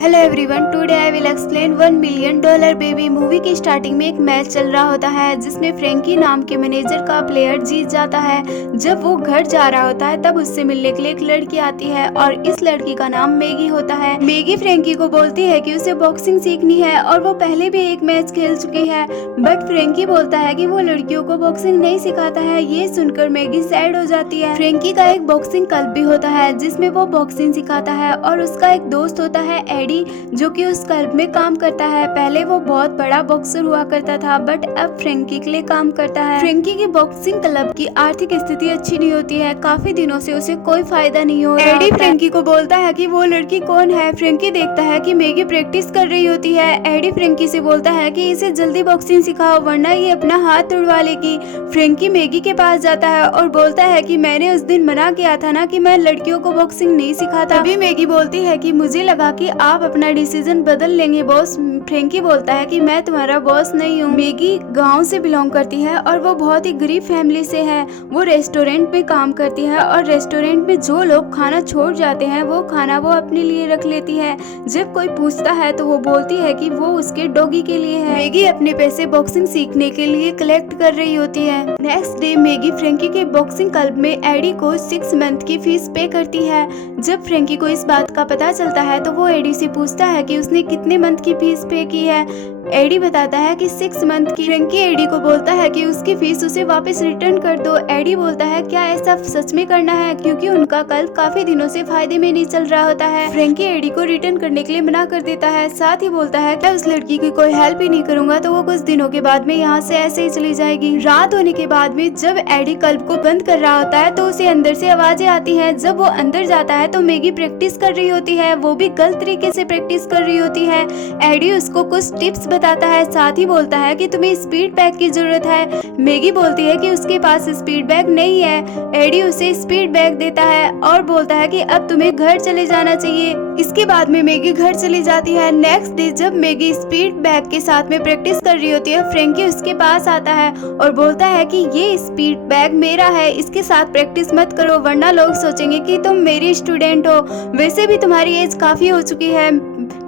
Hello everyone, today I will explain $1 million baby movie की starting में एक match चल रहा होता है जिसमें फ्रेंकी नाम के मैनेजर का प्लेयर जीत जाता है। जब वो घर जा रहा होता है तब उससे मिलने के लिए एक लड़की आती है और इस लड़की का नाम मैगी होता है। मैगी फ्रेंकी को बोलती है कि उसे बॉक्सिंग सीखनी है और वो पहले भी एक मैच खेल चुकी है, बट फ्रेंकी बोलता है कि वो लड़कियों को बॉक्सिंग नहीं सिखाता है। ये सुनकर मैगी सैड हो जाती है। फ्रेंकी का एक बॉक्सिंग क्लब भी होता है जिसमें वो बॉक्सिंग सिखाता है और उसका एक दोस्त होता है जो कि उस क्लब में काम करता है। पहले वो बहुत बड़ा बॉक्सर हुआ करता था, बट अब फ्रेंकी के लिए काम करता है। फ्रेंकी की बॉक्सिंग क्लब की आर्थिक स्थिति अच्छी नहीं होती है, काफी दिनों से उसे कोई फायदा नहीं हो रहा। एडी फ्रेंकी को बोलता है कि वो लड़की कौन है। फ्रेंकी देखता है कि मैगी प्रैक्टिस कर रही होती है। एडी फ्रेंकी से बोलता है कि इसे जल्दी बॉक्सिंग सिखाओ वरना ये अपना हाथ तुड़वा लेगी। फ्रेंकी मैगी के पास जाता है और बोलता है कि मैंने उस दिन मना किया था ना कि मैं लड़कियों को बॉक्सिंग नहीं सिखाता। तभी मैगी बोलती है कि मुझे लगा कि आप अपना डिसीजन बदल लेंगे बॉस। फ्रेंकी बोलता है कि मैं तुम्हारा बॉस नहीं हूँ। मैगी गांव से बिलोंग करती है और वो बहुत ही गरीब फैमिली से है। वो रेस्टोरेंट में काम करती है और रेस्टोरेंट में जो लोग खाना छोड़ जाते हैं वो खाना वो अपने लिए रख लेती है। जब कोई पूछता है तो वो बोलती है कि वो उसके डॉगी के लिए है। मैगी अपने पैसे बॉक्सिंग सीखने के लिए कलेक्ट कर रही होती है। नेक्स्ट डे मैगी फ्रेंकी के बॉक्सिंग क्लब में एडी को 6 मंथ की फीस पे करती है। जब फ्रेंकी को इस बात का पता चलता है तो वो एडी से पूछता है कि उसने कितने मंथ की फीस पे की है। एडी बताता है कि 6 मंथ की। फ्रेंकी एडी को बोलता है कि उसकी फीस उसे वापस रिटर्न कर दो। एडी बोलता है क्या ऐसा सच में करना है, क्योंकि उनका क्लब काफी दिनों से फायदे में नहीं चल रहा होता है। फ्रेंकी एडी को रिटर्न करने के लिए मना कर देता है, साथ ही बोलता है कि उस लड़की की कोई हेल्प ही नहीं करूंगा तो वो कुछ दिनों के बाद में यहाँ से ऐसे ही चली जाएगी। रात होने के बाद में जब एडी क्लब को बंद कर रहा होता है तो उसे अंदर से आवाजें आती है। जब वो अंदर जाता है तो मैगी प्रैक्टिस कर रही होती है, वो भी गलत तरीके से प्रैक्टिस कर रही होती है। एडी उसको कुछ टिप्स बताता है, साथ ही बोलता है कि तुम्हें स्पीड बैग की जरूरत है। मैगी बोलती है कि उसके पास स्पीड बैग नहीं है। एडी उसे स्पीड बैग देता है और बोलता है कि अब तुम्हें घर चले जाना चाहिए। इसके बाद में मैगी घर चली जाती है। नेक्स्ट डे जब मैगी स्पीड बैग के साथ में प्रैक्टिस कर रही होती है, फ्रेंकी उसके पास आता है और बोलता है कि ये स्पीड बैग मेरा है, इसके साथ प्रैक्टिस मत करो वरना लोग सोचेंगे कि तुम मेरी स्टूडेंट हो। वैसे भी तुम्हारी एज काफी हो चुकी है।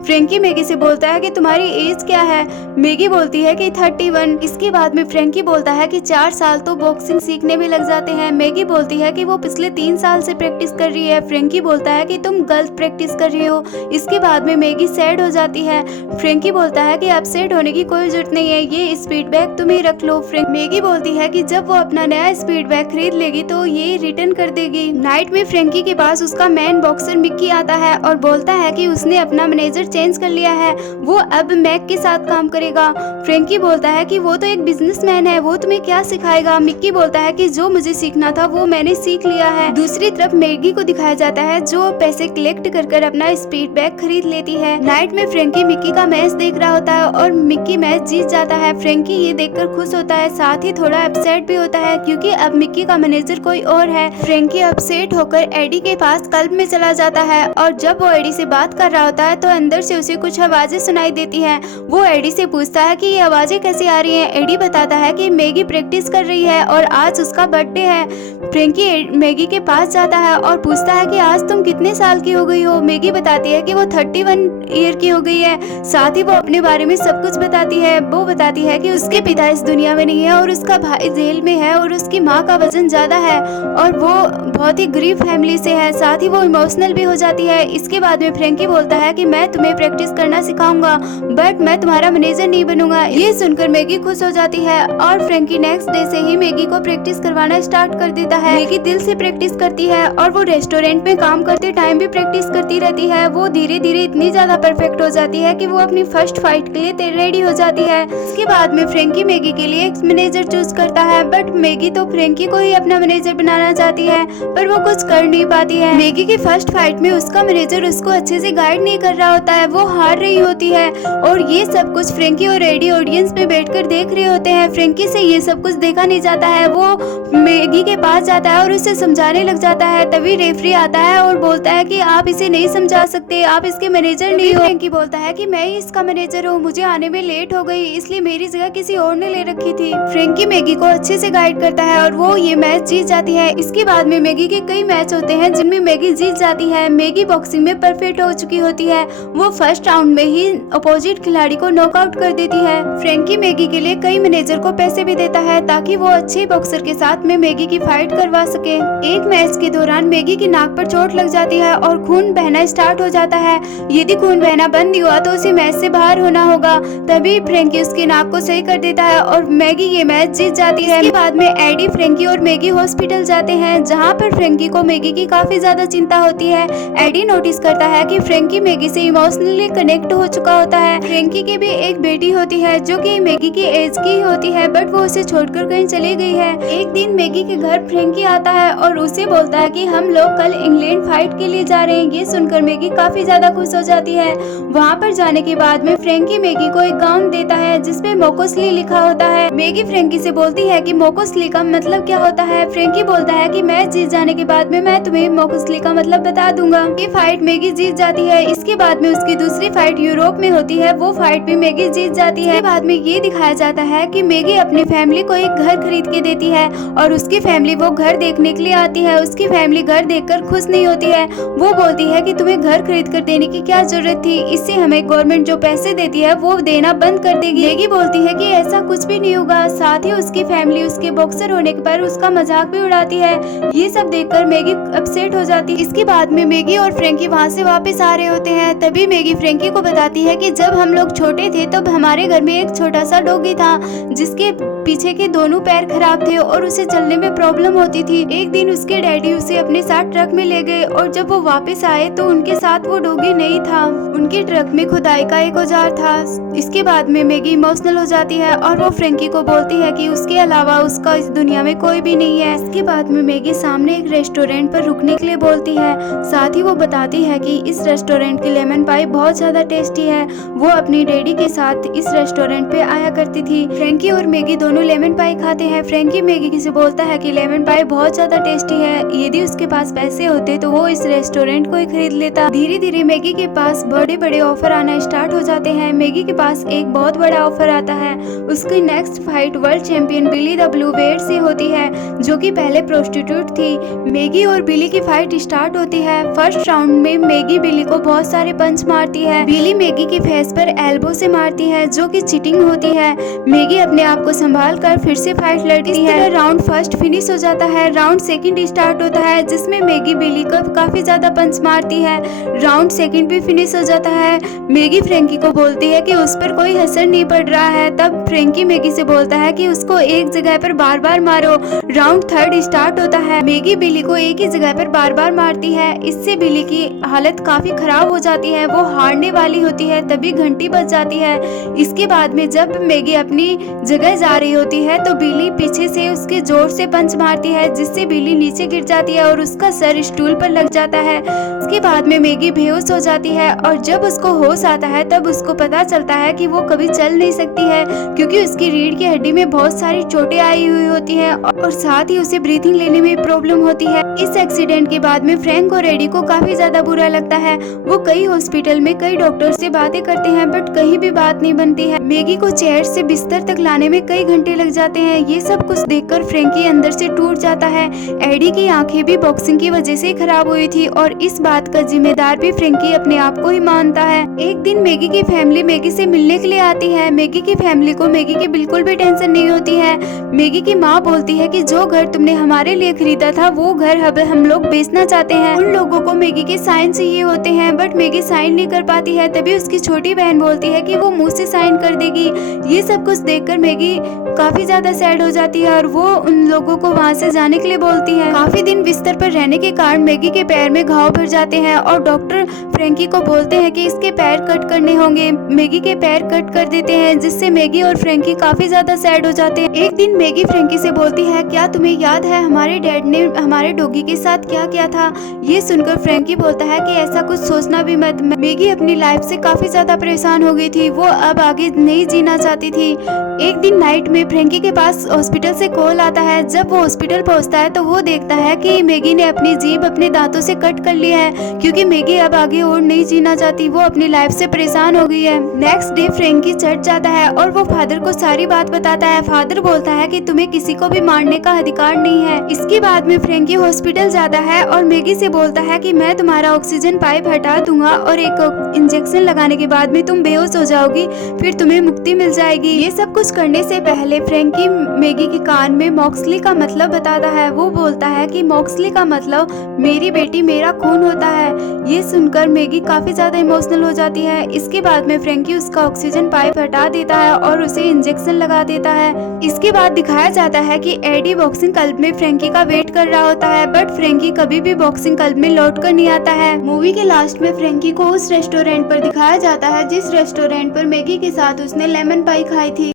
फ्रेंकी मैगी से बोलता है कि तुम्हारी एज क्या है। मैगी बोलती है कि 31। इसके बाद में फ्रेंकी बोलता है कि 4 साल तो बॉक्सिंग सीखने में लग जाते हैं। मैगी बोलती है कि वो पिछले 3 साल से प्रैक्टिस कर रही है। फ्रेंकी बोलता है कि तुम गलत प्रैक्टिस कर रही हो। इसके बाद में मैगी सैड हो जाती है। फ्रेंकी बोलता है कि अपसेट होने की कोई जरूरत नहीं है, ये स्पीड बैग तुम ही रख लो। मैगी बोलती है कि जब वो अपना नया स्पीड बैग खरीद लेगी तो ये रिटर्न कर देगी। नाइट में फ्रेंकी के पास उसका मेन बॉक्सर मिक्की आता है और बोलता है कि उसने अपना मैनेजर चेंज कर लिया है, वो अब मैक के साथ काम करेगा। फ्रेंकी बोलता है कि वो तो एक बिजनेसमैन है, वो तुम्हें क्या सिखाएगा। मिक्की बोलता है कि जो मुझे सीखना था वो मैंने सीख लिया है। दूसरी तरफ मैगी को दिखाया जाता है जो पैसे कलेक्ट कर अपना स्पीड बैग खरीद लेती है। नाइट में फ्रेंकी मिक्की का मैच देख रहा होता है और मिक्की मैच जीत जाता है। फ्रेंकी ये देखकर खुश होता है, साथ ही थोड़ा अपसेट भी होता है क्योंकि अब मिक्की का मैनेजर कोई और है। फ्रेंकी अपसेट होकर एडी के पास क्लब में चला जाता है और जब वो एडी से बात कर रहा होता है तो अंदर से उसे कुछ आवाजें सुनाई देती हैं। वो एडी से पूछता है कि ये आवाजें कैसे आ रही हैं। एडी बताता है कि मैगी प्रैक्टिस कर रही है और आज उसका बर्थडे है। फ्रेंकी मैगी के पास जाता है और पूछता है कि आज तुम कितने साल की हो गई हो। मैगी बताती है कि वो 31 ईयर की हो गई है। साथ ही वो अपने बारे में सब कुछ बताती है। वो बताती है कि उसके पिता इस दुनिया में नहीं है और उसका भाई जेल में है और उसकी माँ का वजन ज्यादा है और वो बहुत ही गरीब फैमिली से है। साथ ही वो इमोशनल भी हो जाती है। इसके बाद में फ्रेंकी बोलता है कि मैं तुम्हें प्रैक्टिस करना सिखाऊंगा, बट मैं तुम्हारा मैनेजर नहीं बनूंगा। ये सुनकर मैगी खुश हो जाती है और फ्रेंकी नेक्स्ट डे से ही मैगी को प्रैक्टिस करवाना स्टार्ट कर देता है। मैगी दिल से प्रैक्टिस करती है और वो रेस्टोरेंट में काम करते टाइम भी प्रैक्टिस करती रहती है। वो धीरे धीरे इतनी ज्यादा परफेक्ट हो जाती है कि वो अपनी फर्स्ट फाइट के लिए रेडी हो जाती है। इसके बाद में फ्रेंकी मैगी के लिए एक मैनेजर चूज करता है, बट मैगी तो फ्रेंकी को ही अपना मैनेजर बनाना चाहती है पर वो कुछ कर नहीं पाती है। मैगी की फर्स्ट फाइट में उसका मैनेजर उसको अच्छे से गाइड नहीं कर रहा होता है, वो हार रही होती है और ये सब कुछ फ्रेंकी और एडी ऑडियंस में बैठकर देख रहे होते हैं। फ्रेंकी से ये सब कुछ देखा नहीं जाता है। वो मैगी के पास जाता है और उसे समझाने लग जाता है। तभी रेफरी आता है और बोलता है कि आप इसे नहीं समझा सकते, आप इसके मैनेजर नहीं हो। फ्रेंकी बोलता है कि मैं ही इसका मैनेजर हूँ, मुझे आने में लेट हो गई इसलिए मेरी जगह किसी और ने ले रखी थी। फ्रेंकी मैगी को अच्छे से गाइड करता है और वो ये मैच जीत जाती है। इसके बाद में मैगी के कई मैच होते हैं जिनमें मैगी जीत जाती है। मैगी बॉक्सिंग में परफेक्ट हो चुकी होती है। वो फर्स्ट राउंड में ही अपोजिट खिलाड़ी को नॉकआउट कर देती है। फ्रैंकी मैगी के लिए कई मैनेजर को पैसे भी देता है ताकि वो अच्छे बॉक्सर के साथ में मैगी की फाइट करवा सके। एक मैच के दौरान मैगी की नाक पर चोट लग जाती है और खून बहना स्टार्ट हो जाता है। यदि खून बहना बंद नहीं हुआ तो उसे मैच से बाहर होना होगा। तभी फ्रैंकी उसकी नाक को सही कर देता है और मैगी ये मैच जीत जाती है। इसके बाद में एडी, फ्रैंकी और मैगी हॉस्पिटल जाते हैं, जहाँ पर फ्रैंकी को मैगी की काफी ज्यादा चिंता होती है। एडी नोटिस करता है कि फ्रैंकी मैगी से इमोशनली कनेक्ट हो चुका होता है। फ्रैंकी की भी एक बेटी होती है जो कि मैगी की एज की होती है, बट वो उसे छोड़कर कहीं चली गई है। एक दिन मैगी के घर फ्रैंकी आता है और उसे बोलता है कि हम लोग कल इंग्लैंड फाइट के लिए जा रहे हैं। ये सुनकर मैगी काफी ज्यादा खुश हो जाती है। वहाँ पर जाने के बाद में फ्रैंकी मैगी को एक गाउन देता है जिसपे मोकोस्ली लिखा होता है। मैगी फ्रैंकी से बोलती है कि मोकोस्ली का मतलब क्या होता है। फ्रैंकी बोलता है कि मैच जीत जाने के बाद में मैं तुम्हें मोकोस्ली का मतलब बता दूंगा। ये फाइट मैगी जीत जाती है। इसके बाद में उसकी दूसरी फाइट यूरोप में होती है, वो फाइट भी मैगी जीत जाती है। बाद में ये दिखाया जाता है कि मैगी अपनी फैमिली को एक घर खरीद के देती है और उसकी फैमिली वो घर देखने के लिए आती है। उसकी फैमिली घर देखकर खुश नहीं होती है। वो बोलती है कि तुम्हें घर खरीद कर देने की क्या जरूरत थी, इससे हमें गवर्नमेंट जो पैसे देती है वो देना बंद कर देगी। मैगी बोलती है कि ऐसा कुछ भी नहीं होगा। साथ ही उसकी फैमिली उसके बॉक्सर होने पर उसका मजाक भी उड़ाती है। ये सब देखकर मैगी अपसेट हो जाती है। इसके बाद में मैगी और फ्रैंकी वहाँ से वापस आ रहे होते हैं। तभी मैगी फ्रैंकी को बताती है कि जब हम लोग छोटे थे तब हमारे घर में एक छोटा सा डॉगी था जिसके पीछे के दोनों पैर खराब थे और उसे चलने में प्रॉब्लम होती थी। एक दिन उसके डैडी उसे अपने साथ ट्रक में ले गए और जब वो वापस आए तो उनके साथ वो डॉगी नहीं था, उनके ट्रक में खुदाई का एक औजार था। इसके बाद में मैगी इमोशनल हो जाती है और वो फ्रैंकी को बोलती है कि उसके अलावा उसका इस दुनिया में कोई भी नहीं है। इसके बाद में मैगी सामने एक रेस्टोरेंट पर रुकने के लिए बोलती है। साथ ही वो बताती है कि इस रेस्टोरेंट की लेमन पाई बहुत ज्यादा टेस्टी है। वो अपनी डैडी के साथ इस रेस्टोरेंट पे आया करती थी। फ्रैंकी और मैगी दोनों लेमन पाई खाते हैं। फ्रैंकी मैगी से बोलता है कि लेमन पाई बहुत ज्यादा टेस्टी है, यदि उसके पास पैसे होते तो वो इस रेस्टोरेंट को ही खरीद लेता। धीरे धीरे मैगी के पास बड़े बड़े ऑफर आना स्टार्ट हो जाते हैं। मैगी के पास एक बहुत बड़ा ऑफर आता है। उसकी next fight world champion Billy the Blue Bear से होती है जो कि पहले प्रोस्टिट्यूट थी। मैगी और बिली की फाइट स्टार्ट होती है। फर्स्ट राउंड में मैगी बिली को बहुत सारे पंच मारती है। बिली मैगी की फेस पर एल्बो से मारती है जो कि चीटिंग होती है। मैगी अपने आप को संभाल कर फिर से फाइट लड़ती है। राउंड फर्स्ट फिनिश हो जाता है। राउंड सेकंड स्टार्ट होता है जिसमें मैगी बिली को काफी ज्यादा पंच मारती है। राउंड सेकंड भी फिनिश हो जाता है। मैगी फ्रैंकी को बोलती है कि उस पर कोई असर नहीं पड़ रहा है। तब फ्रैंकी मैगी से बोलता है कि उसको एक जगह पर बार बार मारो। राउंड थर्ड स्टार्ट होता है। मैगी बिली को एक ही जगह पर बार बार मारती है। इससे बिली की हालत काफी खराब हो जाती है, वो हारने वाली होती है। तभी घंटी बज जाती है। इसके बाद में जब मैगी अपनी जगह जा रही होती है तो बिली पीछे से उसके जोर से पंच मारती है जिससे बिली नीचे गिर जाती है और उसका सर स्टूल पर लग जाता है। इसके बाद में मैगी बेहोश हो जाती है और जब उसको होश आता है तब उसको पता चलता है कि वो कभी चल नहीं सकती है क्योंकि उसकी रीढ़ की हड्डी में बहुत सारी चोटें आई हुई होती है और साथ ही उसे ब्रीथिंग लेने में प्रॉब्लम होती है। इस एक्सीडेंट के बाद में फ्रैंक और एडी को काफी ज्यादा बुरा लगता है। वो कई हॉस्पिटल में कई डॉक्टर से बातें करते हैं बट कहीं भी बात नहीं बनती है। मैगी को चेयर से बिस्तर तक लाने में कई घंटे लग जाते हैं। ये सब कुछ देखकर फ्रैंकी अंदर से टूट जाता है। एडी की आंखें भी बॉक्सिंग की वजह से खराब हुई थी और इस बात का जिम्मेदार भी फ्रैंकी अपने आप को ही मानता है। एक दिन मैगी की फैमिली मैगी से मिलने के लिए आती है। मैगी की फैमिली को मैगी की बिल्कुल भी टेंशन नहीं होती है। मैगी की माँ बोलती है कि जो घर तुमने हमारे लिए खरीदा था वो घर अब हम लोग बेचना चाहते हैं। उन लोगों को मैगी के साइन चाहिए होते हैं बट मैगी साइन नहीं कर पाती है। तभी उसकी छोटी बहन बोलती है कि वो मुंह से साइन कर देगी। ये सब कुछ देखकर मैगी काफी ज्यादा सैड हो जाती है और वो उन लोगों को वहाँ से जाने के लिए बोलती है। काफी दिन बिस्तर पर रहने के कारण मैगी के पैर में घाव भर जाते हैं और डॉक्टर फ्रैंकी को बोलते हैं कि इसके पैर कट करने होंगे। मैगी के पैर कट कर देते हैं जिससे मैगी और फ्रैंकी काफी ज्यादा सैड हो जाते हैं। एक दिन मैगी फ्रैंकी से बोलती है, क्या तुम्हें याद है हमारे डैड ने हमारे डॉगी के साथ क्या किया था? ये सुनकर फ्रैंकी बोलता है कि ऐसा कुछ सोचना भी मत। मैगी अपनी लाइफ से काफी ज्यादा परेशान हो गई थी, वो अब आगे नहीं जीना चाहती थी। एक दिन नाइट में फ्रैंकी के पास हॉस्पिटल से कॉल आता है। जब वो हॉस्पिटल पहुंचता है तो वो देखता है कि मैगी ने अपनी जीभ अपने दांतों से कट कर लिया है क्योंकि मैगी अब आगे और नहीं जीना चाहती, वो अपनी लाइफ से परेशान हो गई है। नेक्स्ट डे फ्रैंकी चर्च जाता है और वो फादर को सारी बात बताता है। फादर बोलता है कि तुम्हें किसी को भी मारने का अधिकार नहीं है। इसके बाद में फ्रैंकी हॉस्पिटल जाता है और मैगी से बोलता है कि मैं तुम्हारा ऑक्सीजन पाइप हटा दूंगा और एक को इंजेक्शन लगाने के बाद में तुम बेहोश हो जाओगी, फिर तुम्हें मुक्ति मिल जाएगी। ये सब कुछ करने से पहले फ्रैंकी मैगी के कान में मॉक्सली का मतलब बताता है। वो बोलता है कि मॉक्सली का मतलब मेरी बेटी मेरा खून होता है। ये सुनकर मैगी काफी ज्यादा इमोशनल हो जाती है। इसके बाद में फ्रैंकी उसका ऑक्सीजन पाइप हटा देता है और उसे इंजेक्शन लगा देता है। इसके बाद दिखाया जाता है कि एडी बॉक्सिंग क्लब में फ्रैंकी का वेट कर रहा होता है, बट फ्रैंकी कभी भी बॉक्सिंग क्लब में लौट कर नहीं आता है। मूवी के लास्ट में फ्रैंकी को उस रेस्टोरेंट पर दिखाया जाता है जिस रेस्टोरेंट पर मैगी के साथ उसने लेमन पाई खाई थी।